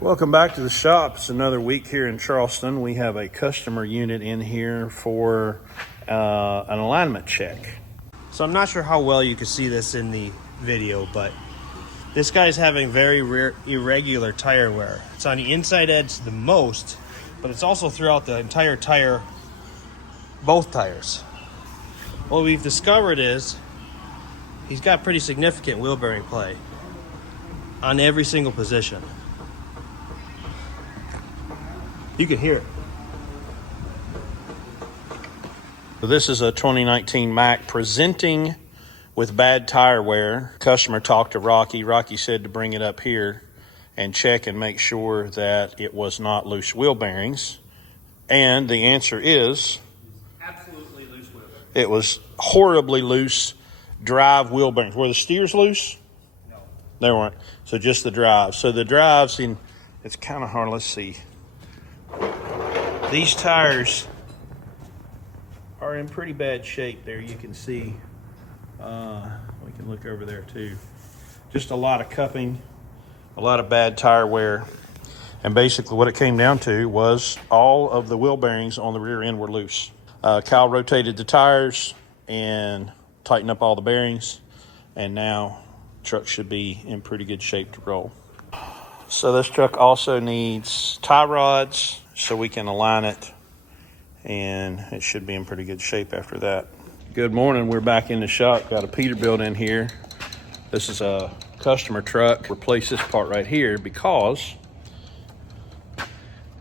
Welcome back to the shop. It's another week here in Charleston. We have a customer unit in here for an alignment check. So I'm not sure how well you can see this in the video, but this guy's having very irregular tire wear. It's on the inside edge the most, but it's also throughout the entire tire, both tires. What we've discovered is he's got pretty significant wheel bearing play on every single position. You can hear it. So this is a 2019 Mack presenting with bad tire wear. Customer talked to Rocky. Rocky said to bring it up here and check and make sure that it was not loose wheel bearings. And the answer is Absolutely loose wheel bearings. it was horribly loose drive wheel bearings. Were the steers loose? No. They weren't. So just the drives. So the drives, it's kind of hard. Let's see. These tires are in pretty bad shape there. You can see, we can look over there too. Just a lot of cupping, a lot of bad tire wear. And basically what it came down to was all of the wheel bearings on the rear end were loose. Kyle rotated the tires and tightened up all the bearings. And now the truck should be in pretty good shape to roll. So this truck also needs tie rods so we can align it, and it should be in pretty good shape after that. Good morning, we're back in the shop. Got a Peterbilt in here. This is a customer truck. Replace this part right here because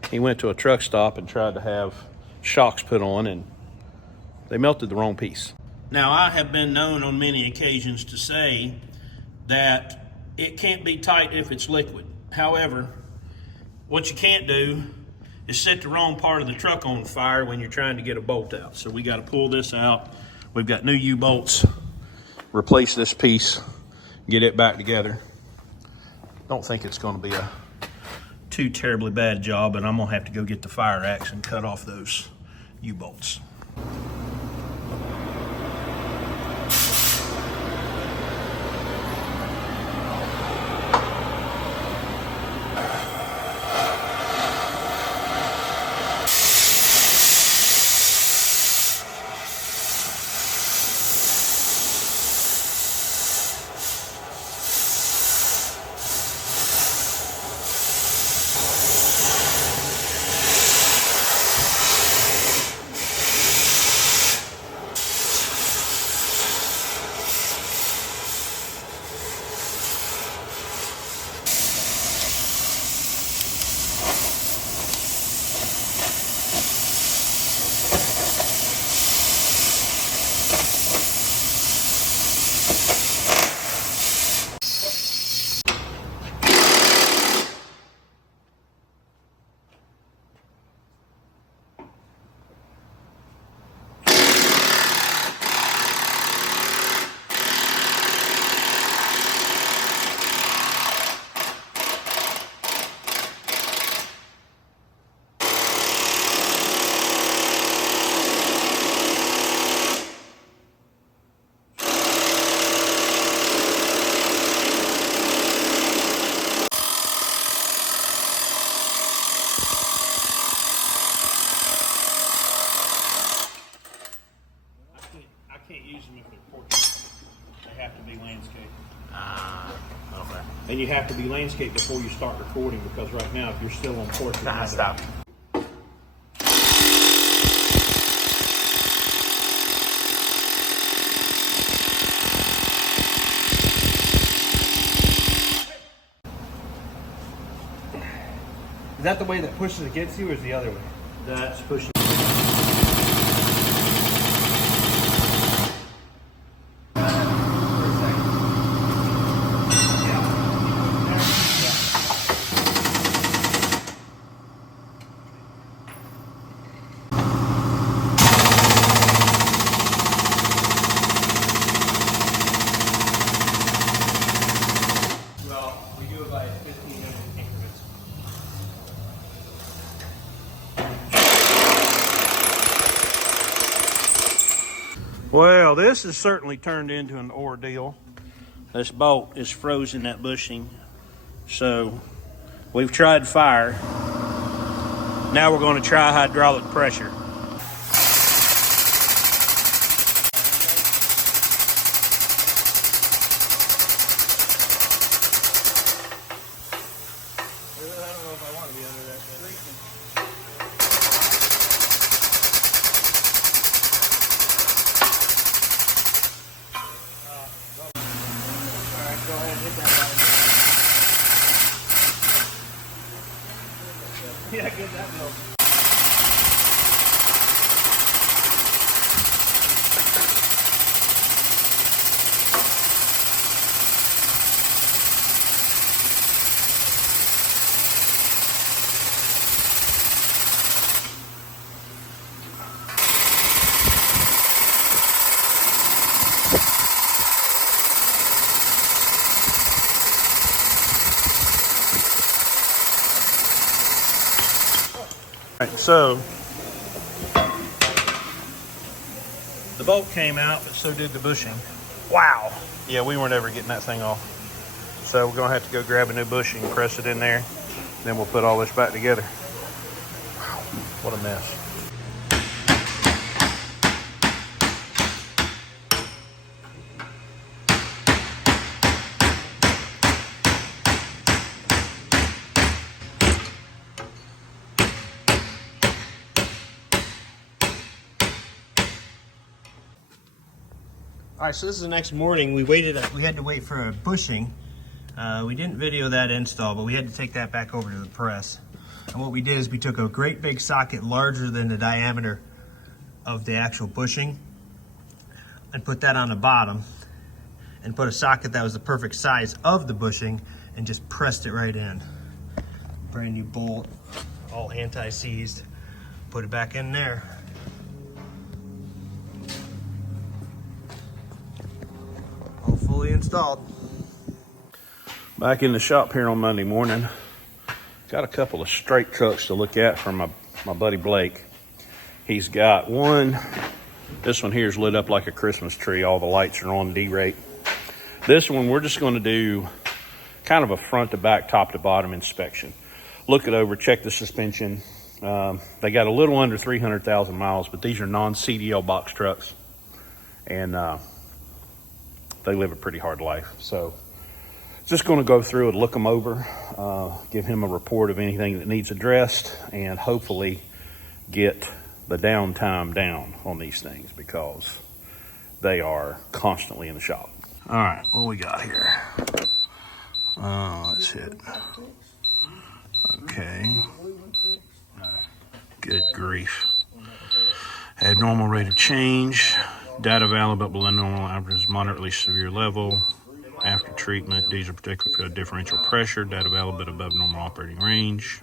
he went to a truck stop and tried to have shocks put on and they melted the wrong piece. Now, I have been known on many occasions to say that it can't be tight if it's liquid. However, what you can't do is set the wrong part of the truck on fire when you're trying to get a bolt out. So we got to pull this out. We've got new U-bolts. Replace this piece, get it back together. Don't think it's going to be a too terribly bad job, but I'm going to have to go get the fire axe and cut off those U-bolts. Okay. And you have to be landscaped before you start recording, because right now, if you're still on portrait, Stop. Is that the way that pushes against you, or is the other way? That's pushing. Well, this has certainly turned into an ordeal. This bolt is frozen, that bushing. So We've tried fire. Now we're going to try hydraulic pressure. Go ahead and hit that button. Yeah, get that milk. All right, so the bolt came out, but so did the bushing. Wow. Yeah, we weren't ever getting that thing off. So we're gonna have to go grab a new bushing, press it in there, then we'll put all this back together. Wow, what a mess. All right, so this is the next morning. We had to wait for a bushing. We didn't video that install, but we had to take that back over to the press. And what we did is we took a great big socket larger than the diameter of the actual bushing and put that on the bottom and put a socket that was the perfect size of the bushing and just pressed it right in. Brand new bolt, all anti-seized. Put it back in there. All fully installed. Back in the shop here on Monday morning. Got a couple of straight trucks to look at from my buddy Blake. He's got one. This one here is lit up like a Christmas tree. All the lights are on D-rate. This one, we're just going to do kind of a front to back, top to bottom inspection. Look it over, check the suspension. They got a little under 300,000 miles, but these are non-CDL box trucks. And they live a pretty hard life. So just going to go through and look them over, give him a report of anything that needs addressed, and hopefully get the downtime down on these things because they are constantly in the shop. All right, what we got here? Let's hit. Okay. Good grief. Abnormal rate of change. Data valid but below normal average, moderately severe level. After treatment, diesel particulate fluid differential pressure. Data valid but above normal operating range.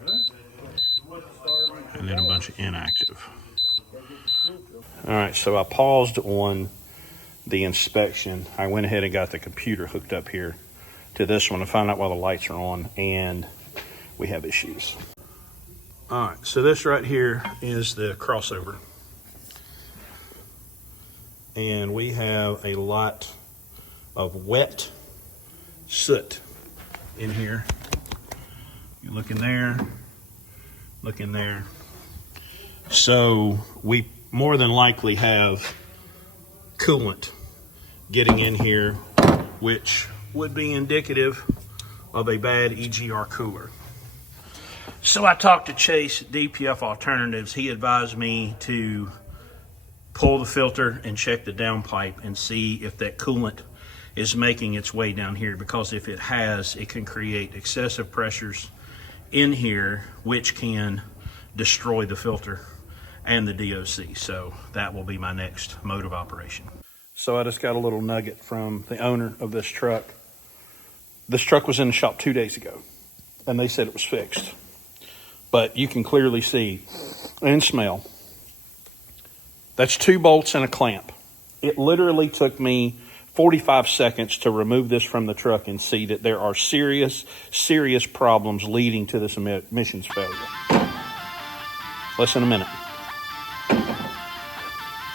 And then a bunch of inactive. All right, so I paused on the inspection. I went ahead and got the computer hooked up here to this one to find out why the lights are on, and we have issues. All right, so this right here is the crossover. And we have a lot of wet soot in here. You look in there, look in there. So we more than likely have coolant getting in here, which would be indicative of a bad EGR cooler. So I talked to Chase at DPF Alternatives. He advised me to pull the filter and check the downpipe and see if that coolant is making its way down here, because if it has, it can create excessive pressures in here, which can destroy the filter and the DOC. So that will be my next mode of operation. So I just got a little nugget from the owner of this truck. This truck was in the shop 2 days ago, and they said it was fixed. But you can clearly see and smell. That's 2 bolts and a clamp. It literally took me 45 seconds to remove this from the truck and see that there are serious, serious problems leading to this emissions failure. Less than a minute.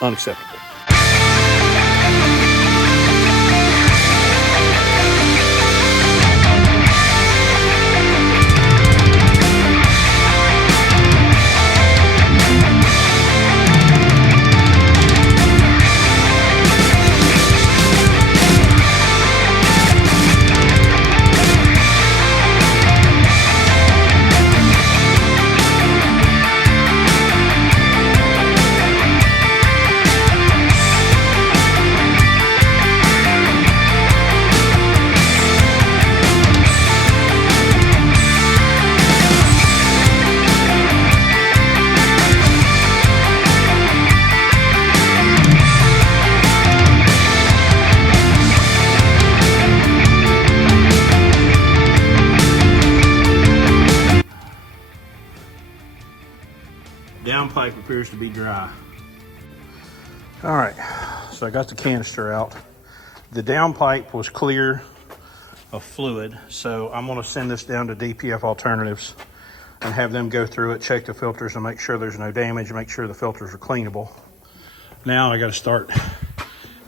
Unacceptable. Downpipe appears to be dry. All right, so I got the canister out. The downpipe was clear of fluid, so I'm gonna send this down to DPF Alternatives and have them go through it, check the filters and make sure there's no damage, make sure the filters are cleanable. Now I gotta start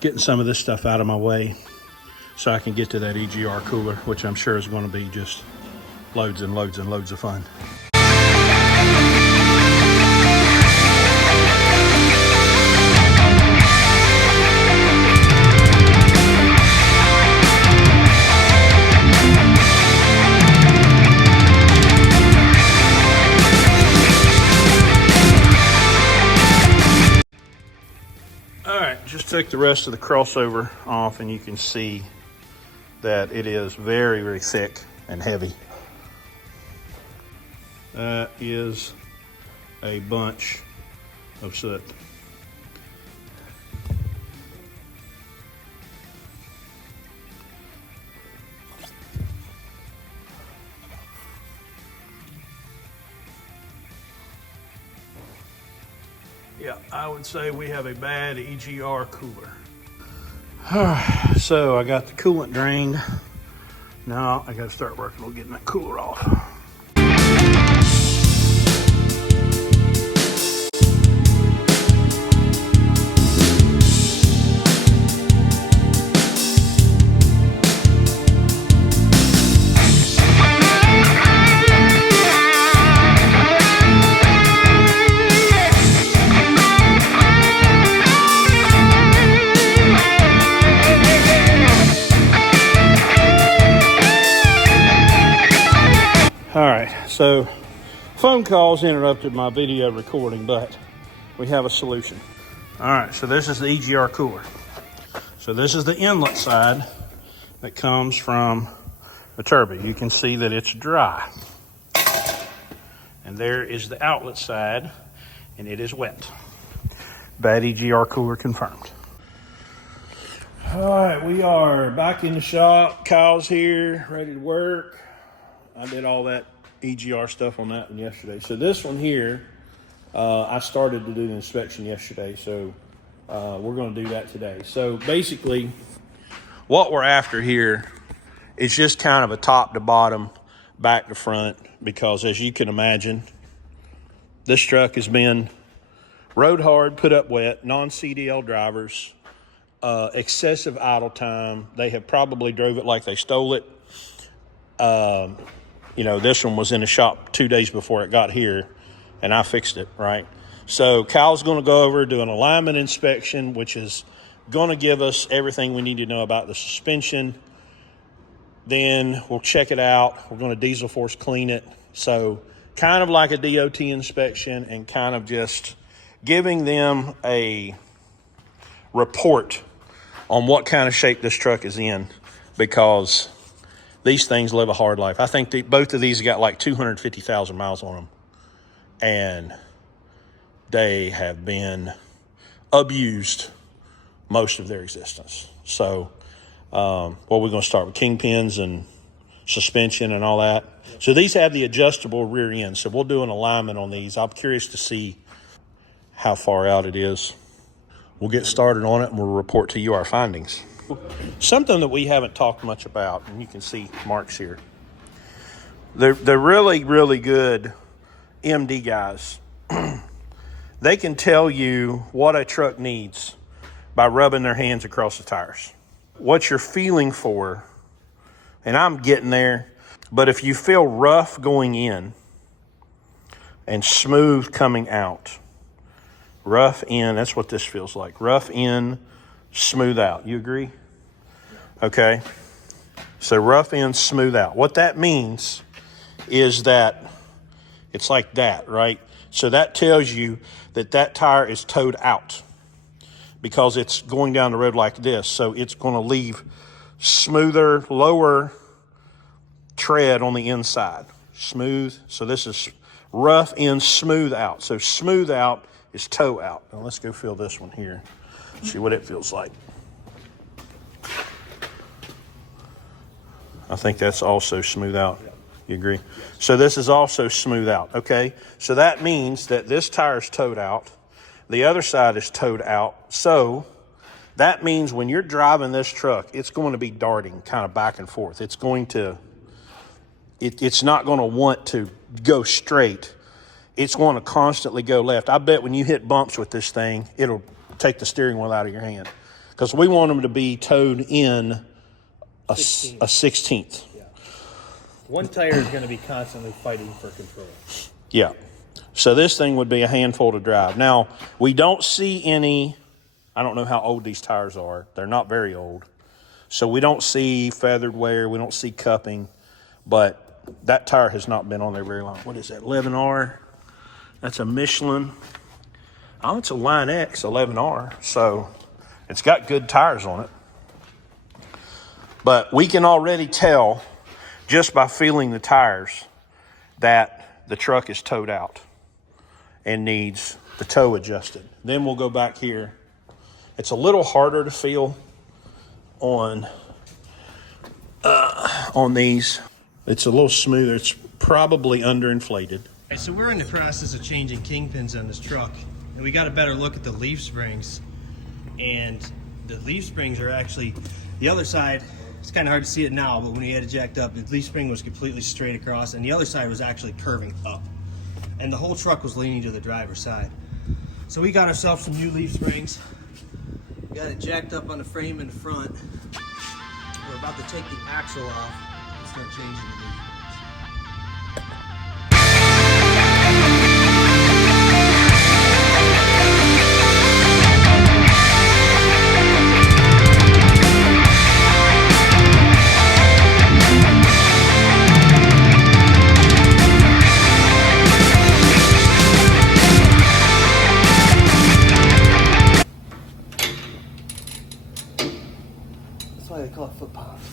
getting some of this stuff out of my way so I can get to that EGR cooler, which I'm sure is gonna be just loads and loads and loads of fun. All right, just took the rest of the crossover off and you can see that it is very, very thick and heavy. That is a bunch of soot. Yeah, I would say we have a bad EGR cooler. All right, so I got the coolant drained. Now I got to start working on getting that cooler off. All right, so phone calls interrupted my video recording, but we have a solution. All right, so this is the EGR cooler. So this is the inlet side that comes from the turbine. You can see that it's dry. And there is the outlet side, and it is wet. Bad EGR cooler confirmed. All right, we are back in the shop. Kyle's here, ready to work. I did all that EGR stuff on that one yesterday. So this one here, I started to do the inspection yesterday, so we're going to do that today. So basically, what we're after here is just kind of a top to bottom, back to front, because as you can imagine, this truck has been rode hard, put up wet, non-CDL drivers, excessive idle time. They have probably drove it like they stole it. You know, this one was in the shop 2 days before it got here, and I fixed it, right? So Kyle's going to go over, do an alignment inspection, which is going to give us everything we need to know about the suspension. Then we'll check it out. We're going to diesel force clean it. So kind of like a DOT inspection and kind of just giving them a report on what kind of shape this truck is in, because these things live a hard life. I think both of these got like 250,000 miles on them, and they have been abused most of their existence. So, well, we're going to start with kingpins and suspension and all that. So these have the adjustable rear end. So we'll do an alignment on these. I'm curious to see how far out it is. We'll get started on it and we'll report to you our findings. Something that we haven't talked much about, and you can see marks here. They're really, really good MD guys. They can tell you what a truck needs by rubbing their hands across the tires. What you're feeling for, and I'm getting there, but if you feel rough going in and smooth coming out, rough in, that's what this feels like. Rough in, smooth out. You agree? Okay. So rough in, smooth out. What that means is that it's like that, right? So that tells you that that tire is towed out because it's going down the road like this. So it's going to leave smoother, lower tread on the inside. Smooth. So this is rough in, smooth out. So smooth out is toe out. Now let's go feel this one here. See what it feels like. I think that's also smooth out. You agree? So this is also smooth out, okay? So that means that this tire is towed out. The other side is towed out. So that means when you're driving this truck, it's going to be darting kind of back and forth. It's going to, it's not going to want to go straight. It's going to constantly go left. I bet when you hit bumps with this thing, it'll take the steering wheel out of your hand. Because we want them to be towed in a 16th. Yeah. One tire is going to be constantly fighting for control. Yeah. So this thing would be a handful to drive. Now, we don't see any, I don't know how old these tires are. They're not very old. So we don't see feathered wear. We don't see cupping. But that tire has not been on there very long. What is that, 11R? That's a Michelin. Oh, it's a Line X 11R. So it's got good tires on it. But we can already tell just by feeling the tires that the truck is towed out and needs the toe adjusted. Then we'll go back here. It's a little harder to feel on these. It's a little smoother. It's probably underinflated. Right, so we're in the process of changing kingpins on this truck, and we got a better look at the leaf springs. And the leaf springs are actually, the other side, it's kind of hard to see it now, but when we had it jacked up, the leaf spring was completely straight across, and the other side was actually curving up. And the whole truck was leaning to the driver's side. So we got ourselves some new leaf springs. Got it jacked up on the frame in the front. We're about to take the axle off and start changing the leaf. That's why they call it foot pops.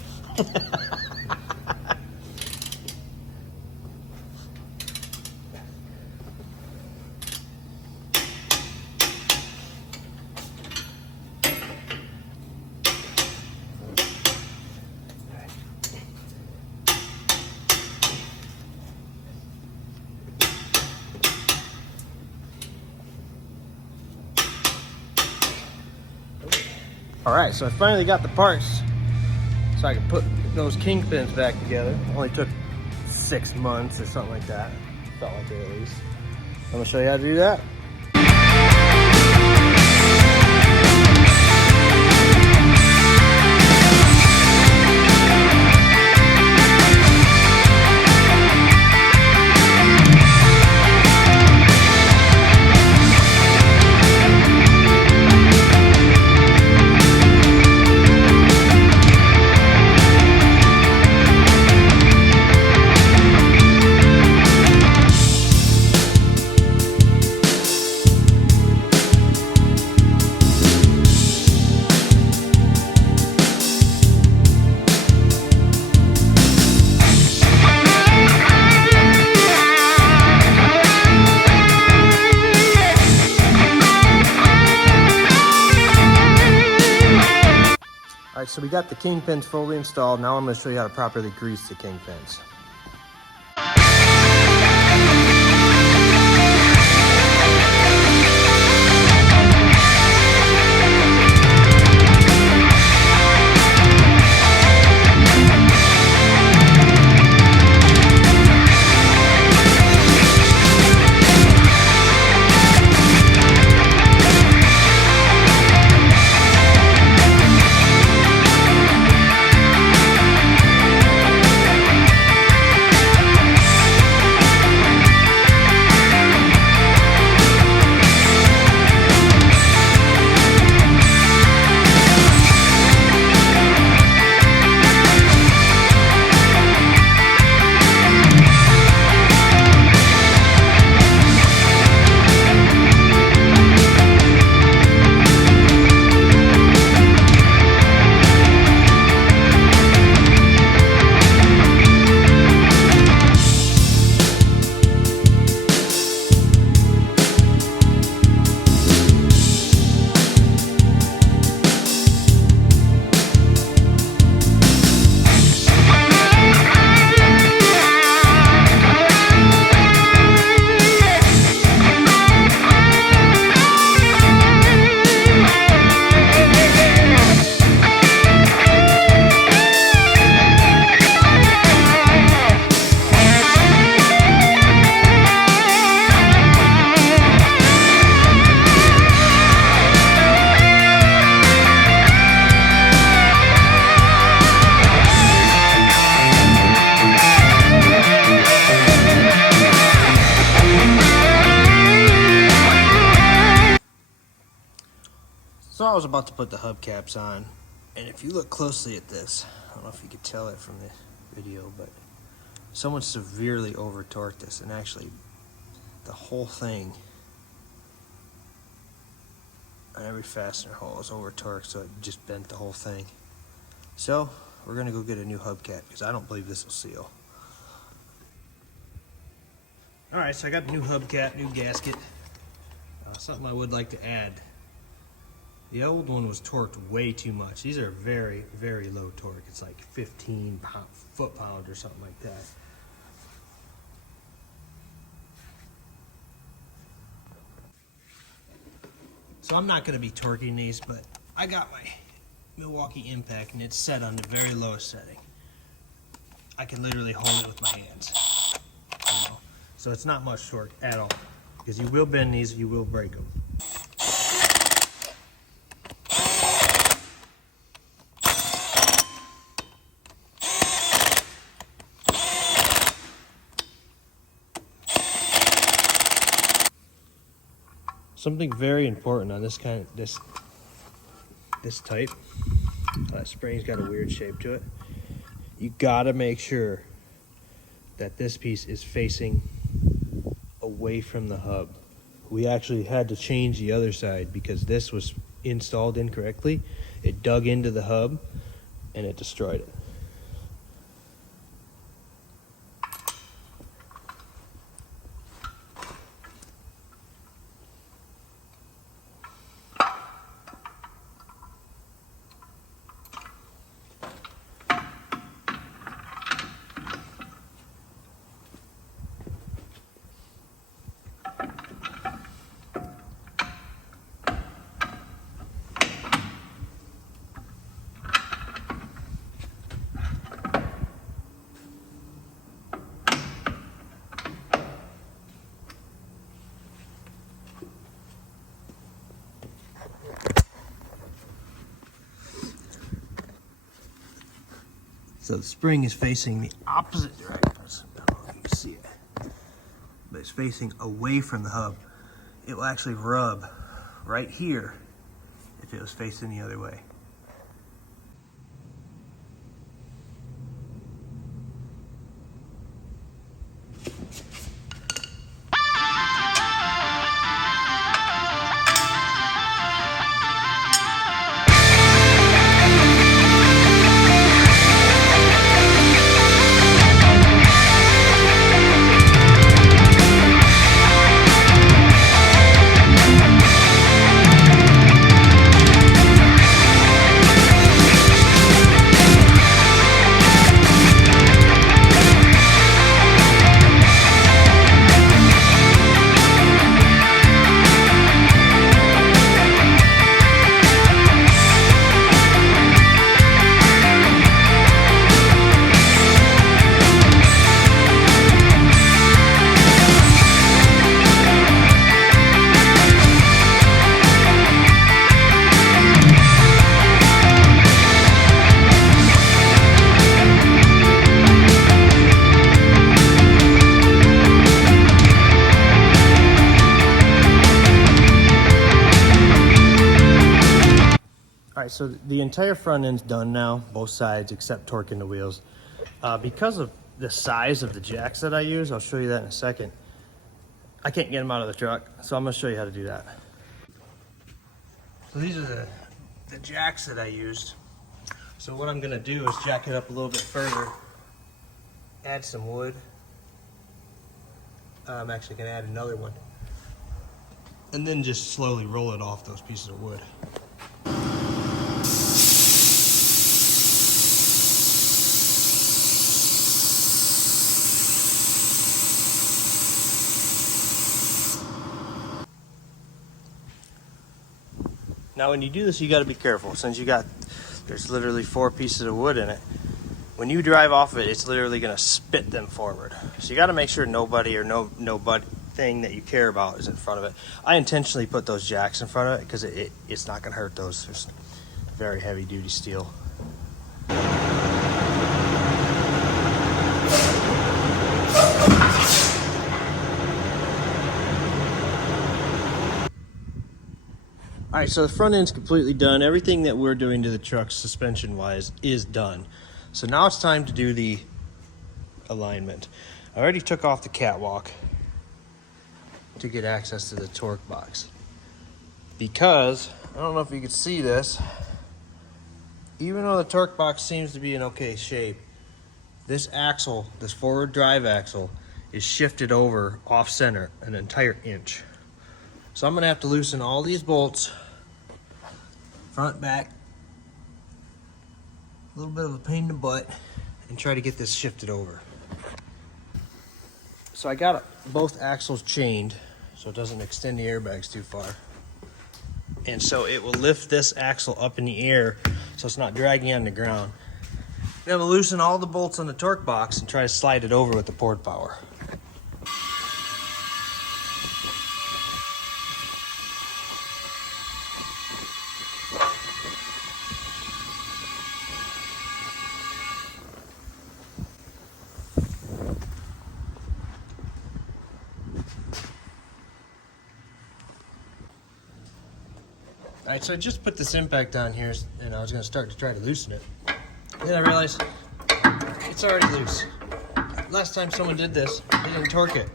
All right, so I finally got the parts so I can put those kingpins back together. It only took 6 months or something like that. Felt like it at least. I'm gonna show you how to do that. Alright, so we got the kingpins fully installed. Now I'm going to show you how to properly grease the kingpins. I was about to put the hubcaps on, and if you look closely at this, I don't know if you could tell it from the video, but someone severely over torqued this, and actually the whole thing on every fastener hole is over torqued, so it just bent the whole thing. So we're gonna go get a new hubcap because I don't believe this will seal. All right, so I got the new hubcap, new gasket. Something I would like to add. The old one was torqued way too much. These are very, very low torque. It's like 15 foot-pound or something like that. So I'm not going to be torquing these, but I got my Milwaukee Impact, and it's set on the very lowest setting. I can literally hold it with my hands. You know? So it's not much torque at all. Because you will bend these, you will break them. Something very important on this this type, that spring's got a weird shape to it. You gotta make sure that this piece is facing away from the hub. We actually had to change the other side because this was installed incorrectly. It dug into the hub and it destroyed it. So the spring is facing the opposite direction. I don't know if you can see it, but it's facing away from the hub. It will actually rub right here if it was facing the other way. Alright, so the entire front end's done now, both sides except torquing the wheels. Because of the size of the jacks that I use, I'll show you that in a second, I can't get them out of the truck, so I'm going to show you how to do that. So these are the jacks that I used. So what I'm going to do is jack it up a little bit further, add some wood. I'm actually going to add another one. And then just slowly roll it off those pieces of wood. Now when you do this, you got to be careful, since there's literally 4 pieces of wood in it. When you drive off of it, it's literally going to spit them forward. So you got to make sure nobody or nobody thing that you care about is in front of it. I intentionally put those jacks in front of it because it's not going to hurt those. There's very heavy duty steel. All right, so the front end's completely done. Everything that we're doing to the truck suspension-wise is done. So now it's time to do the alignment. I already took off the catwalk to get access to the torque box. Because, I don't know if you can see this, even though the torque box seems to be in okay shape, this axle, this forward drive axle, is shifted over off center an entire inch. So I'm gonna have to loosen all these bolts, front, back, a little bit of a pain in the butt, and try to get this shifted over. So I got both axles chained so it doesn't extend the airbags too far. And so it will lift this axle up in the air so it's not dragging on the ground. Then we'll loosen all the bolts on the torque box and try to slide it over with the port power. All right, so I just put this impact on here and I was gonna start to try to loosen it. Then I realized it's already loose. Last time someone did this, they didn't torque it.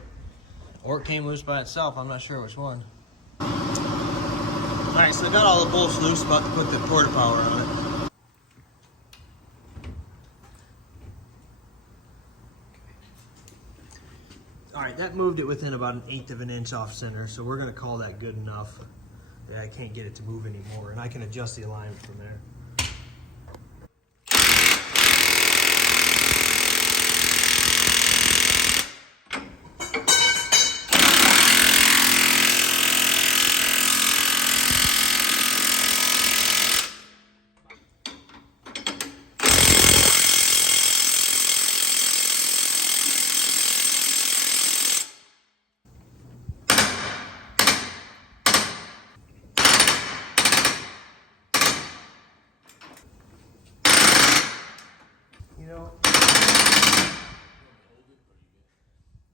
Or it came loose by itself, I'm not sure which one. All right, so I got all the bolts loose, about to put the porta power on it. All right, that moved it within about 1/8 of an inch off center, so we're gonna call that good enough. I can't get it to move anymore, and I can adjust the alignment from there.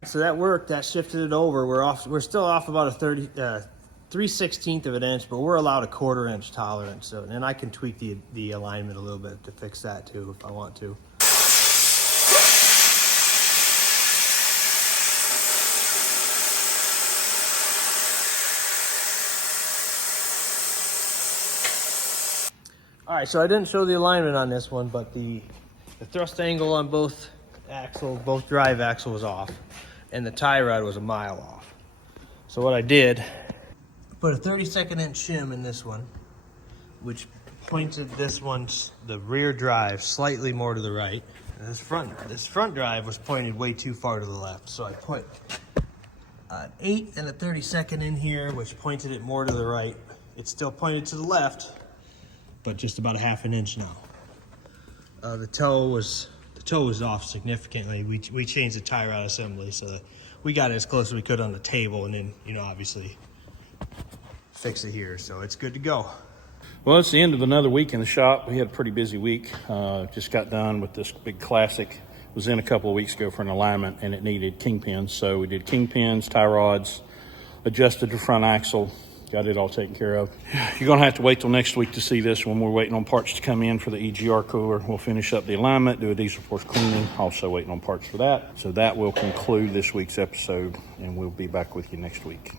So that worked. That shifted it over. We're still off about a 3/16 of an inch, but we're allowed a 1/4 inch tolerance. So, and I can tweak the alignment a little bit to fix that too if I want to. All right, so I didn't show the alignment on this one, but the thrust angle on both drive axle was off, and the tie rod was a mile off. So what I did, put a 32nd inch shim in this one, which pointed the rear drive slightly more to the right. And this front drive was pointed way too far to the left. So I put an 1/8 and a 32nd in here, which pointed it more to the right. It's still pointed to the left, but just about a 1/2 inch now. The toe was off significantly. We changed the tie rod assembly so that we got it as close as we could on the table, and then, obviously fix it here. So it's good to go. Well, it's the end of another week in the shop. We had a pretty busy week. Just got done with this big classic. Was in a couple of weeks ago for an alignment, and it needed kingpins. So we did kingpins, tie rods, adjusted the front axle, got it all taken care of. You're gonna have to wait till next week to see this when we're waiting on parts to come in for the EGR cooler. We'll finish up the alignment, do a diesel force cleaning, also waiting on parts for that. So that will conclude this week's episode, and we'll be back with you next week.